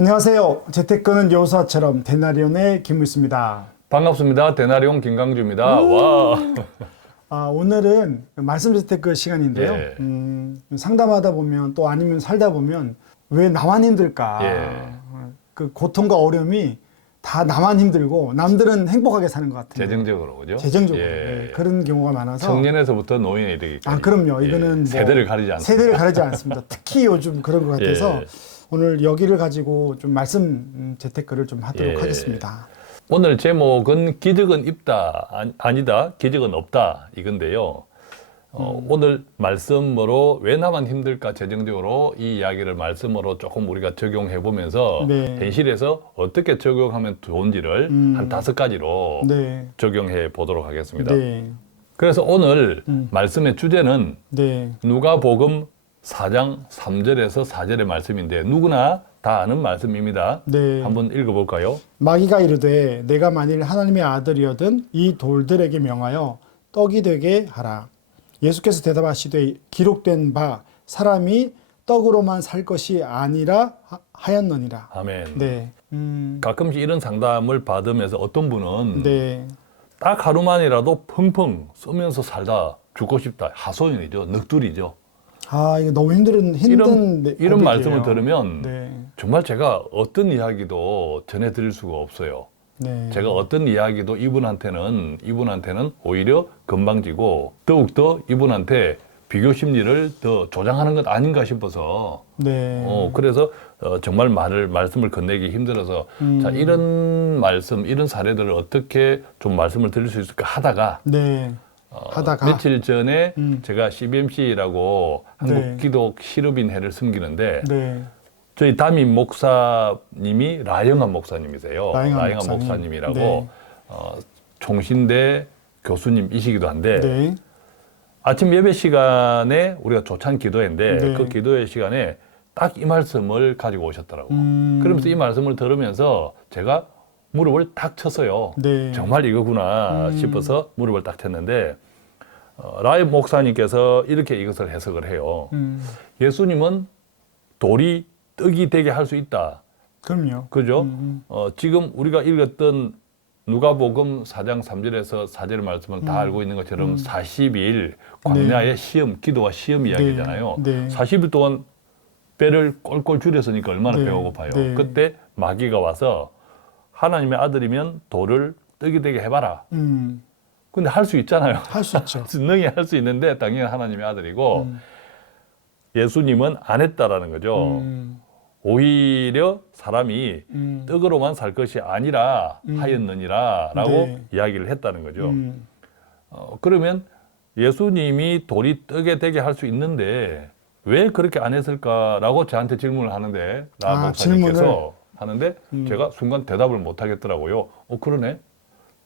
안녕하세요. 재테크는 여호사처럼 데나리온의 김무있습니다. 반갑습니다. 데나리온 김강주입니다. 와. 아, 오늘은 말씀 재테크 시간인데요. 예. 음, 상담하다 보면 또 아니면 살다 보면 왜 나만 힘들까? 예. 그 고통과 어려움이 다 나만 힘들고 남들은 행복하게 사는 것 같아요. 재정적으로 그죠? 재정적으로 예. 예, 그런 경우가 많아서 청년에서부터 노인에 이르기까지. 아 그럼요. 예. 이거는 뭐 세대를 가리지 않습니다. 세대를 가리지 않습니다. 특히 요즘 그런 것 같아서 예. 오늘 여기를 가지고 좀 말씀 음, 재테크를 좀 하도록 예. 하겠습니다. 오늘 제목은 기적은 있다 아니- 아니 다 기적은 없다 이건데요. 어, 음. 오늘 말씀으로 왜 나만 힘들까 재정적으로 이 이야기를 말씀으로 조금 우리가 적용해 보면서 네. 현실에서 어떻게 적용하면 좋은지를 음. 한 다섯 가지로 네. 적용해 보도록 하겠습니다. 네. 그래서 오늘 음. 말씀의 주제는 네. 누가복음 4장 3절에서 4절의 말씀인데 누구나 다 아는 말씀입니다. 네. 한번 읽어볼까요? 마귀가 이르되 내가 만일 하나님의 아들이어든 이 돌들에게 명하여 떡이 되게 하라. 예수께서 대답하시되 기록된 바 사람이 떡으로만 살 것이 아니라 하- 하였느니라. 아멘. 네. 음. 가끔씩 이런 상담을 받으면서 어떤 분은 네. 딱 하루만이라도 펑펑 쓰면서 살다 죽고 싶다. 하소연이죠. 넋두리죠. 아, 이거 너무 힘든 힘든 이런, 네, 이런. 말씀을 들으면 네. 정말 제가 어떤 이야기도 전해드릴 수가 없어요. 네. 제가 어떤 이야기도 이분한테는 이분한테는 오히려 건방지고 더욱더 이분한테 비교 심리를 더 조장하는 것 아닌가 싶어서 네. 어 그래서 어, 정말 말을 말씀을 건네기 힘들어서 음. 자 이런 말씀 이런 사례들을 어떻게 좀 말씀을 드릴 수 있을까 하다가 네. 어, 하다가. 며칠 전에 음. 제가 CBMC라고 네. 한국 기독 실업인회를 섬기는데 네. 저희 담임 목사님이 라영한 목사님이세요. 라영한 라영한 목사님. 목사님 이라고 네. 어, 총신대 교수님이시기도 한데 네. 아침 예배 시간에 우리가 조찬 기도회인데 네. 그 기도회 시간에 딱 이 말씀을 가지고 오셨더라고. 음. 그러면서 이 말씀을 들으면서 제가 무릎을 딱 쳤어요. 네. 정말 이거구나 음. 싶어서 무릎을 딱 쳤는데 어, 라이 목사님께서 이렇게 이것을 해석을 해요. 음. 예수님은 돌이 떡이 되게 할 수 있다. 그럼요. 그죠? 음. 어, 지금 우리가 읽었던 누가복음 4장 3절에서 4절 말씀을 다 알고 있는 것처럼 40일 광야의 시험, 기도와 시험 이야기잖아요. 음. 네. 40일 동안 배를 꼴꼴 줄였으니까 얼마나 네. 배가 고파요. 네. 그때 마귀가 와서 하나님의 아들이면 돌을 떡이 되게 해봐라. 음. 근데 할 수 있잖아요. 할 수 있죠. 능히 할 수 있는데 당연히 하나님의 아들이고 음. 예수님은 안 했다라는 거죠. 음. 오히려 사람이 음. 떡으로만 살 것이 아니라 음. 하였느니라라고 네. 이야기를 했다는 거죠. 음. 어, 그러면 예수님이 돌이 떡에 되게 할 수 있는데 왜 그렇게 안 했을까라고 저한테 질문을 하는데 나 아, 목사님께서? 하는데 음. 제가 순간 대답을 못 하겠더라고요. 어 그러네.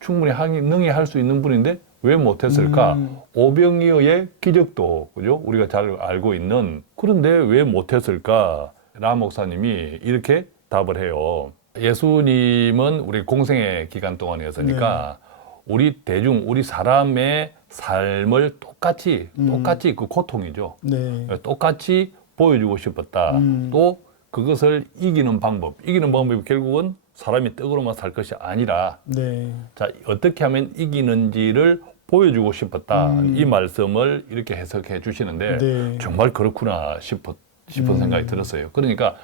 충분히 능히 할 수 있는 분인데 왜 못했을까? 음. 오병이어의 기적도 그죠? 우리가 잘 알고 있는 그런데 왜 못했을까? 라 목사님이 이렇게 답을 해요. 예수님은 우리 공생의 기간 동안이었으니까 우리 대중, 우리 사람의 삶을 똑같이 음. 똑같이 그 고통이죠. 네. 똑같이 보여주고 싶었다. 음. 또 그것을 이기는 방법, 이기는 방법이 결국은 사람이 떡으로만 살 것이 아니라 네. 자 어떻게 하면 이기는지를 보여주고 싶었다. 음. 이 말씀을 이렇게 해석해 주시는데 네. 정말 그렇구나 싶어, 싶은 음. 생각이 들었어요. 그러니까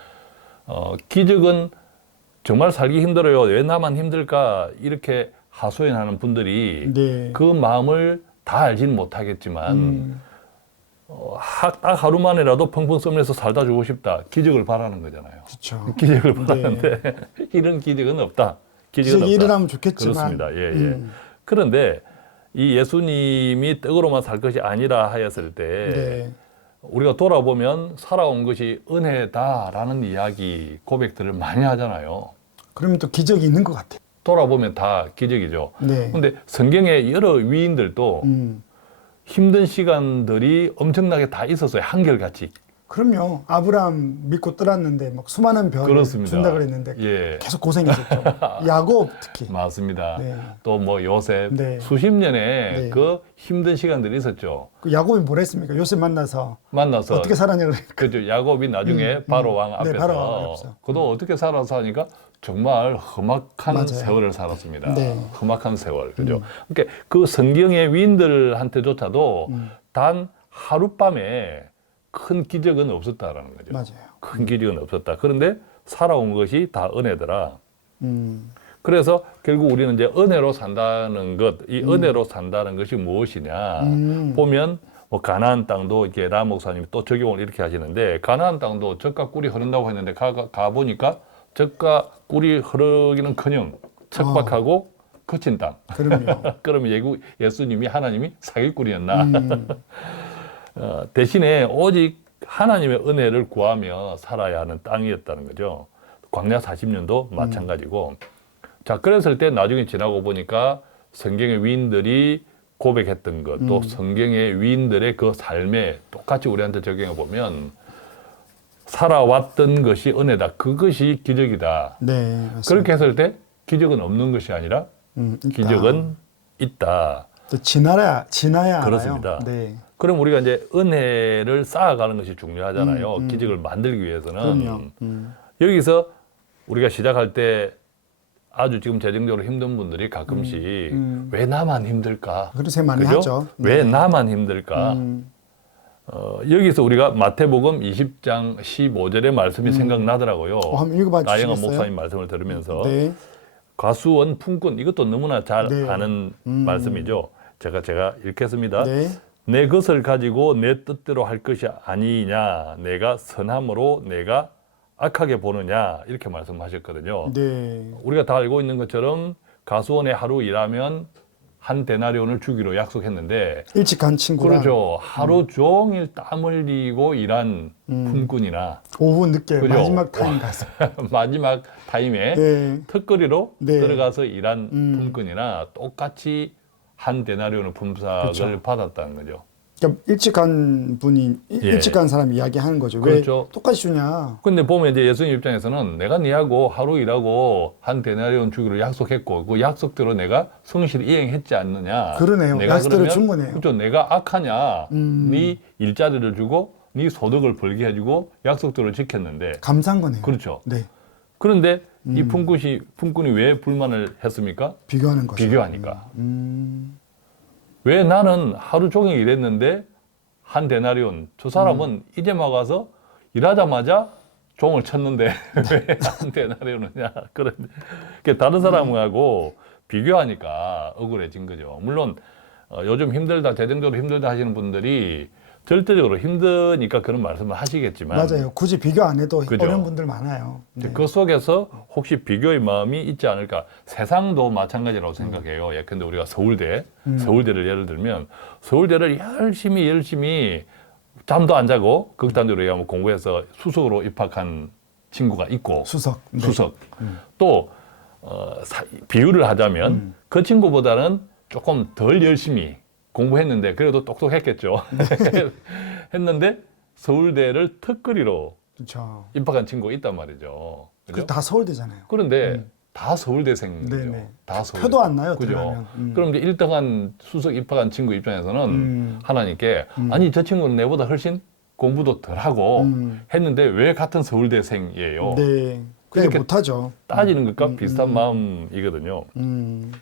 어, 기적은 정말 살기 힘들어요. 왜 나만 힘들까? 이렇게 하소연하는 분들이 네. 그 마음을 다 알지는 못하겠지만 음. 어, 하, 딱 하루만이라도 펑펑 썸에서 살다 주고 싶다. 기적을 바라는 거잖아요. 그렇죠. 기적을 바라는데 이런 기적은 없다. 기적은 기적이 없다. 일어나면 좋겠지만 그렇습니다. 예, 예. 음. 그런데 이 예수님이 떡으로만 살 것이 아니라 하였을 때 네. 우리가 돌아보면 살아온 것이 은혜다라는 이야기 고백들을 많이 하잖아요. 그러면 또 기적이 있는 것 같아요. 돌아보면 다 기적이죠. 네. 근데 성경의 여러 위인들도 음. 힘든 시간들이 엄청나게 다 있었어요. 한결같이. 그럼요. 아브라함 믿고 떠났는데 막 수많은 별을 그렇습니다. 준다 그랬는데 예. 계속 고생했었죠. 야곱 특히. 맞습니다. 네. 또 뭐 요셉 네. 수십 년의 네. 그 힘든 시간들이 있었죠. 그 야곱이 뭘 했습니까? 요셉 만나서 만나서 어떻게 살았냐 그래. 그죠 야곱이 나중에 음, 바로 음. 왕 네, 앞에서 바로 왕 앞에서. 그도 어떻게 살아서 하니까 정말 험악한 맞아요. 세월을 살았습니다. 네. 험악한 세월 그죠. 그러니까 그 성경의 위인들한테조차도 음. 단 하룻밤에 큰 기적은 없었다라는 거죠. 맞아요. 큰 기적은 없었다. 그런데 살아온 것이 다 은혜더라. 음. 그래서 결국 우리는 이제 은혜로 산다는 것, 이 은혜로 산다는 것이 무엇이냐 음. 보면 뭐 가나안 땅도 이렇게 라 목사님이 또 적용을 이렇게 하시는데 가나안 땅도 젖과 꿀이 흐른다고 했는데 가, 가, 가 보니까 젖과 꿀이 흐르기는커녕 척박하고 거친 땅. 그럼요. 그러면 예구, 예수님이 하나님이 사기꾼이었나? 음. 어, 대신에 오직 하나님의 은혜를 구하며 살아야 하는 땅이었다는 거죠. 광야 40년도 마찬가지고. 자, 그랬을 때 나중에 지나고 보니까 성경의 위인들이 고백했던 것, 또 음. 성경의 위인들의 그 삶에 똑같이 우리한테 적용해 보면 살아왔던 것이 은혜다. 그것이 기적이다. 네. 맞습니다. 그렇게 했을 때 기적은 없는 것이 아니라 음, 있다. 기적은 있다. 또 지나야 지나야 그렇습니다. 알아요. 네. 그럼 우리가 이제 은혜를 쌓아가는 것이 중요하잖아요. 음, 음. 기적을 만들기 위해서는. 음. 여기서 우리가 시작할 때 아주 지금 재정적으로 힘든 분들이 가끔씩 음. 왜 나만 힘들까? 생각 많이 그죠? 하죠. 왜 네. 나만 힘들까? 음. 어, 여기서 우리가 마태복음 20장 15절의 말씀이 생각나더라고요. 어, 한번 읽어봐 나영한 주시겠어요? 목사님 말씀을 들으면서 네. 과수원 품꾼 이것도 너무나 잘 네. 아는 음. 말씀이죠. 제가 제가 읽겠습니다. 네. 내 것을 가지고 내 뜻대로 할 것이 아니냐 내가 선함으로 내가 악하게 보느냐 이렇게 말씀하셨거든요. 네. 우리가 다 알고 있는 것처럼 가수원에 하루 일하면 한 데나리온을 주기로 약속했는데 일찍 간 친구랑 그렇죠. 하루 종일 땀 흘리고 일한 음. 품꾼이나 오후 늦게 그죠? 마지막 타임 가서 마지막 타임에 네. 턱걸이로 네. 들어가서 일한 음. 품꾼이나 똑같이 한 데나리온의 품삯을 그렇죠. 받았다는 거죠. 그러니까 일찍 간 분이 일- 예. 일찍 간 사람이 이야기하는 거죠. 그렇죠. 왜 똑같이 주냐? 근데 보면 이제 예수님 입장에서는 내가 니하고 하루 일하고 한 데나리온 주기로 약속했고 그 약속대로 내가 성실히 이행했지 않느냐. 그러네요. 내가 약속대로 그러면 준 거네요. 그렇죠. 내가 악하냐. 음. 네 일자리를 주고 네 소득을 벌게 해주고 약속대로 지켰는데 감사한 거네요. 그렇죠. 네. 그런데 이 음. 품꾼이 품꾼이 왜 불만을 했습니까? 비교하는 거죠. 비교하니까. 음. 왜 나는 하루 종일 일했는데 한 데나리온 저 사람은 음. 이제 막 와서 일하자마자 종을 쳤는데 왜 한 데나리온이냐 그런 그 다른 사람하고 비교하니까 억울해진 거죠. 물론 어, 요즘 힘들다 재정적으로 힘들다 하시는 분들이 절대적으로 힘드니까 그런 말씀을 하시겠지만 맞아요. 굳이 비교 안 해도 그죠. 어려운 분들 많아요. 네. 그 속에서 혹시 비교의 마음이 있지 않을까? 세상도 마찬가지라고 생각해요. 예컨대 우리가 서울대, 음. 서울대를 예를 들면 서울대를 열심히 열심히 잠도 안 자고 극단적으로 얘기하면 공부해서 수석으로 입학한 친구가 있고 수석. 네. 수석 또 어, 사- 비유를 하자면 음. 그 친구보다는 조금 덜 열심히 공부했는데 그래도 똑똑했겠죠. 했는데 서울대를 턱걸이로 그렇죠. 입학한 친구가 있단 말이죠. 그죠? 그다 서울대잖아요. 그런데 다 서울대생이죠. 네네. 다 서울대. 표도 안 나요, 그죠? 음. 그럼 이제 1등한 수석 입학한 친구 입장에서는 음. 하나님께 음. 아니 저 친구는 내보다 훨씬 공부도 덜하고 음. 했는데 왜 같은 서울대생이에요? 네. 그게 이렇게 못하죠. 따지는 것과 음, 비슷한 음. 마음이거든요. 음.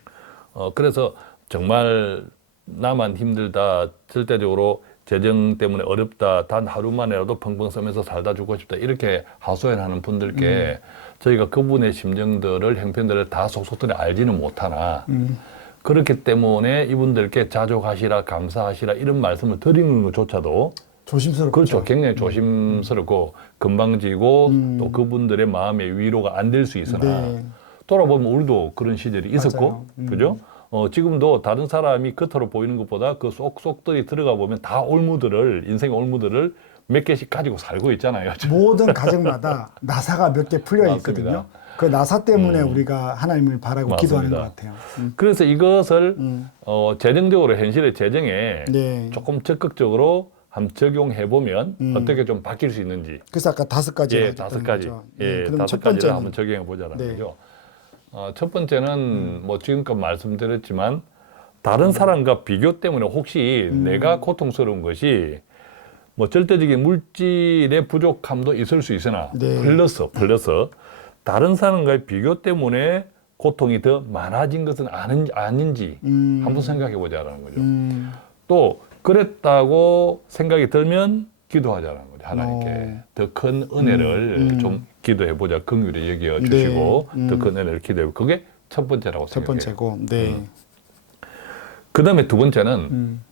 어, 그래서 정말 나만 힘들다, 절대적으로 재정 때문에 어렵다, 단 하루만이라도 펑펑 쓰면서 살다 죽고 싶다, 이렇게 하소연하는 분들께 음. 저희가 그분의 심정들을, 형편들을 다 속속들이 알지는 못하나, 음. 그렇기 때문에 이분들께 자족하시라, 감사하시라, 이런 말씀을 드리는 것조차도 조심스럽죠. 그렇죠. 굉장히 조심스럽고 건방지고 음. 또 그분들의 마음의 위로가 안 될 수 있으나 네. 돌아보면 우리도 그런 시절이 있었고. 음. 그죠? 어, 지금도 다른 사람이 겉으로 보이는 것보다 그 쏙쏙들이 들어가 보면 다 올무들을, 인생의 올무들을 몇 개씩 가지고 살고 있잖아요. 모든 가정마다 나사가 몇 개 풀려. 있거든요. 그 나사 때문에 음. 우리가 하나님을 바라고 맞습니다. 기도하는 것 같아요. 음. 그래서 이것을 음. 어, 재정적으로 현실의 재정에 네. 조금 적극적으로 한번 적용해 보면 음. 어떻게 좀 바뀔 수 있는지 그래서 아까 다섯 가지 예, 다섯 가지. 예, 그럼 다섯 첫 가지를 한번 적용해 보자라는 네. 음. 거죠. 어, 첫 번째는 뭐 지금껏 말씀드렸지만 다른 사람과 비교 때문에 혹시 음. 내가 고통스러운 것이 뭐 절대적인 물질의 부족함도 있을 수 있으나 네. 플러스 플러스 다른 사람과의 비교 때문에 고통이 더 많아진 것은 아는, 아닌지 음. 한번 생각해 보자라는 거죠. 음, 또 그랬다고 생각이 들면 기도하자는 거죠 하나님께 어. 더큰 은혜를 음, 음. 좀 기도해 보자 긍휼히 여겨 주시고 네, 음. 더 큰 은혜를 기도해 보 그게 첫 번째라고 첫 생각해요. 번째고 네. 음. 그다음에 두 번째는 음.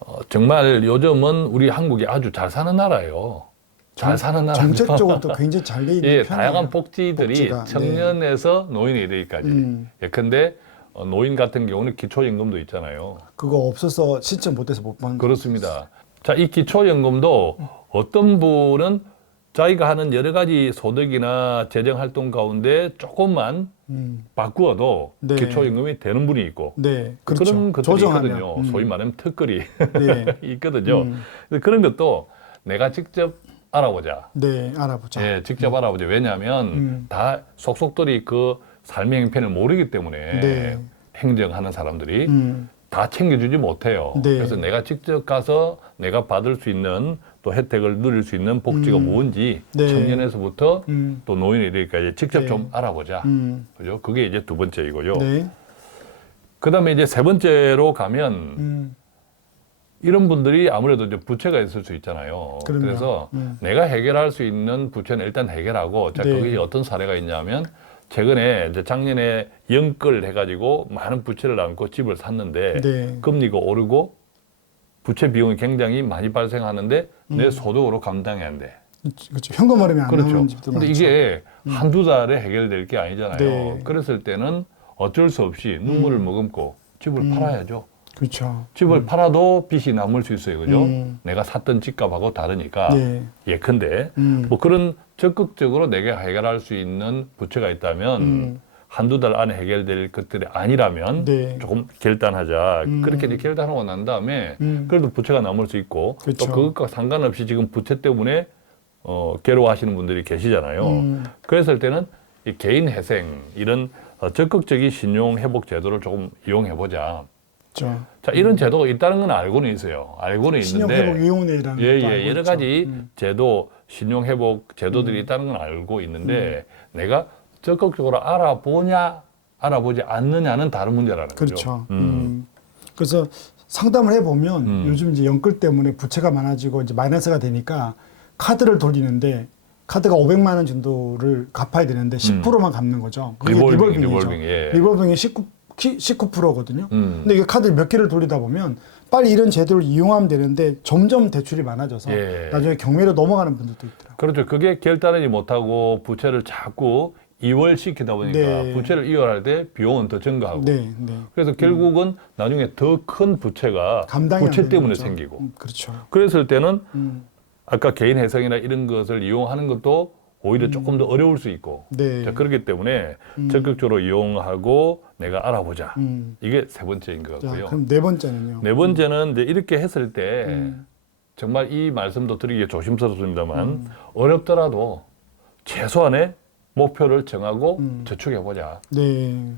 어, 정말 요즘은 우리 한국이 아주 잘 사는 나라예요. 잘 사는 나라. 정책적으로 또 굉장히 잘돼 있는 예. 다양한 복지들이 복지가, 네. 청년에서 노인에 이르기까지. 음. 예컨대 어, 노인 같은 경우는 기초연금도 있잖아요. 그거 없어서 신청 못해서 못 받는 거. 그렇습니다. 자, 이 기초연금도 어떤 분은 자기가 하는 여러 가지 소득이나 재정 활동 가운데 조금만 음. 바꾸어도 네. 기초연금이 되는 분이 있고 네, 그렇죠. 그런 것들이 조정하면. 있거든요. 음. 소위 말하면 특거리 네, 있거든요. 음. 그런 것도 내가 직접 알아보자. 네, 알아보자. 예, 직접 알아보자. 왜냐하면 음. 다 속속들이 그 삶의 행편을 모르기 때문에 네. 행정하는 사람들이 음. 다 챙겨주지 못해요. 네. 그래서 내가 직접 가서 내가 받을 수 있는 또 혜택을 누릴 수 있는 복지가 음. 뭔지 네. 청년에서부터 음. 또 노인에 이르기까지 직접 네. 좀 알아보자. 음. 그죠? 그게 이제 두 번째이고요. 네. 그다음에 이제 세 번째로 가면 음. 이런 분들이 아무래도 이제 부채가 있을 수 있잖아요. 그럼요. 래서 음. 내가 해결할 수 있는 부채는 일단 해결하고 자 네. 그게 어떤 사례가 있냐면 최근에 이제 작년에 연끌 해가지고 많은 부채를 안고 집을 샀는데 네. 금리가 오르고 부채 비용이 굉장히 많이 발생하는데 내 음. 소득으로 감당이 안 돼. 그렇죠. 현금 흐름이 안 그렇죠. 집도 근데 많죠. 이게 한두 달에 해결될 게 아니잖아요. 네. 그랬을 때는 어쩔 수 없이 눈물을 머금고 집을 음. 팔아야죠. 그렇죠. 집을 팔아도 빚이 남을 수 있어요. 그죠? 음. 내가 샀던 집값하고 다르니까. 네. 예컨대 음. 뭐 그런 적극적으로 내가 해결할 수 있는 부채가 있다면 음. 한두 달 안에 해결될 것들이 아니라면 네. 조금 결단하자. 음. 그렇게 이제 결단하고 난 다음에 음. 그래도 부채가 남을 수 있고 그렇죠. 또 그것과 상관없이 지금 부채 때문에 어, 괴로워하시는 분들이 계시잖아요. 음. 그랬을 때는 이 개인 회생 이런 어, 적극적인 신용 회복 제도를 조금 이용해 보자. 그렇죠. 자 이런 제도가 있다는 건 알고는 있어요. 알고는 있는데 신용회복위원회라는 예, 예, 여러. 가지 음. 제도, 신용 회복 제도들이 있다는 건 알고 있는데 내가 적극적으로 알아보냐, 알아보지 않느냐는 다른 문제라는 거죠. 그렇죠. 음. 음. 그래서 상담을 해보면 음. 요즘 이제 연끌 때문에 부채가 많아지고 이제 마이너스가 되니까 카드를 돌리는데 카드가 500만 원 정도를 갚아야 되는데 10%만 갚는 거죠. 그게 음. 리볼빙, 리볼빙이죠. 리볼빙, 예. 리볼빙이 19, 19%거든요. 음. 근데 이게 카드 몇 개를 돌리다 보면 빨리 이런 제도를 이용하면 되는데 점점 대출이 많아져서 예. 나중에 경매로 넘어가는 분들도 있더라고요. 그렇죠. 그게 결단하지 못하고 부채를 자꾸 이월시키다 보니까 네. 부채를 이월할 때 비용은 더 증가하고 네, 네. 그래서 결국은 나중에 더 큰 부채가 부채 때문에 거죠. 생기고 음, 그렇죠. 그랬을 때는 음, 아까 개인 회생이나 이런 것을 이용하는 것도 오히려 조금 더 어려울 수 있고 네. 자, 그렇기 때문에 음. 적극적으로 이용하고 내가 알아보자. 음. 이게 세 번째인 것 자, 같고요. 그럼 네 번째는요. 네 번째는 이제 이렇게 했을 때 음. 정말 이 말씀도 드리기 조심스럽습니다만 음. 어렵더라도 최소한의 목표를 정하고 음. 저축해 보자. 네.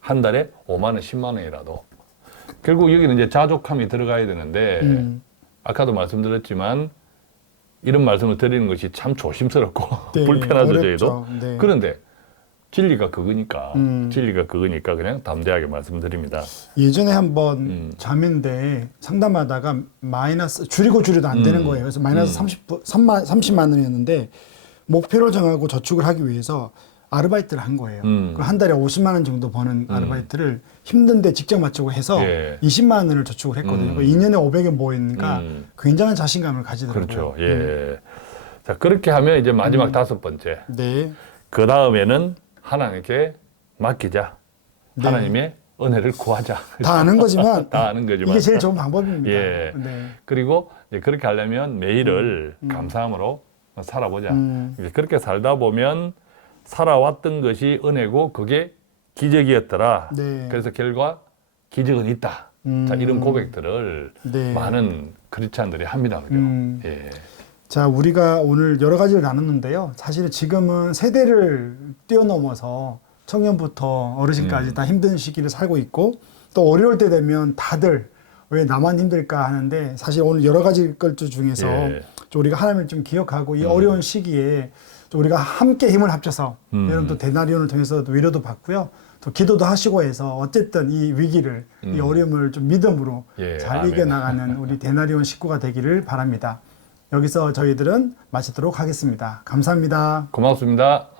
한 달에 5만 원, 10만 원이라도. 결국 여기는 이제 자족함이 들어가야 되는데 음. 아까도 말씀드렸지만 이런 말씀을 드리는 것이 참 조심스럽고 네, 불편하죠. 저희도. 네. 그런데 진리가 그거니까 음. 진리가 그거니까 그냥 담대하게 말씀드립니다. 예전에 한번 음. 자매인데 상담하다가 마이너스 줄이고 줄여도 안 되는 음. 거예요. 그래서 마이너스 음. 30, 3만, 30만 원이었는데 목표를 정하고 저축을 하기 위해서 아르바이트를 한 거예요. 음. 그한 달에 50만 원 정도 버는 아르바이트를 힘든데 직접 맞추고 해서 예. 20만 원을 저축을 했거든요. 음. 그 2년에 500에 모이니까 음. 굉장한 자신감을 가지더라고요. 그렇죠. 예. 자 그렇게 하면 이제 마지막 음. 다섯 번째. 네. 그 다음에는 하나님께 맡기자. 네. 하나님의 은혜를 구하자. 다 아는 거지만 다 아는 거지만. 이게 제일 좋은 방법입니다. 예. 네. 그리고 이제 그렇게 하려면 매일을 감사함으로 살아보자. 음. 그렇게 살다 보면 살아왔던 것이 은혜고 그게 기적이었더라. 네. 그래서 결과 기적은 있다. 음. 자, 이런 고백들을 네. 많은 크리스찬들이 합니다. 음. 예. 자, 우리가 오늘 여러 가지를 나눴는데요. 사실 지금은 세대를 뛰어넘어서 청년부터 어르신까지 음. 다 힘든 시기를 살고 있고 또 어려울 때 되면 다들 왜 나만 힘들까 하는데 사실 오늘 여러 가지 것 중에서 예. 좀 우리가 하나님을 좀 기억하고 이 음. 어려운 시기에 좀 우리가 함께 힘을 합쳐서 음. 여러분도 대나리온을 통해서 위로도 받고요. 또 기도도 하시고 해서 어쨌든 이 위기를 이 음. 어려움을 좀 믿음으로 예, 잘 아멘. 이겨나가는 우리 대나리온 식구가 되기를 바랍니다. 여기서 저희들은 마치도록 하겠습니다. 감사합니다. 고맙습니다.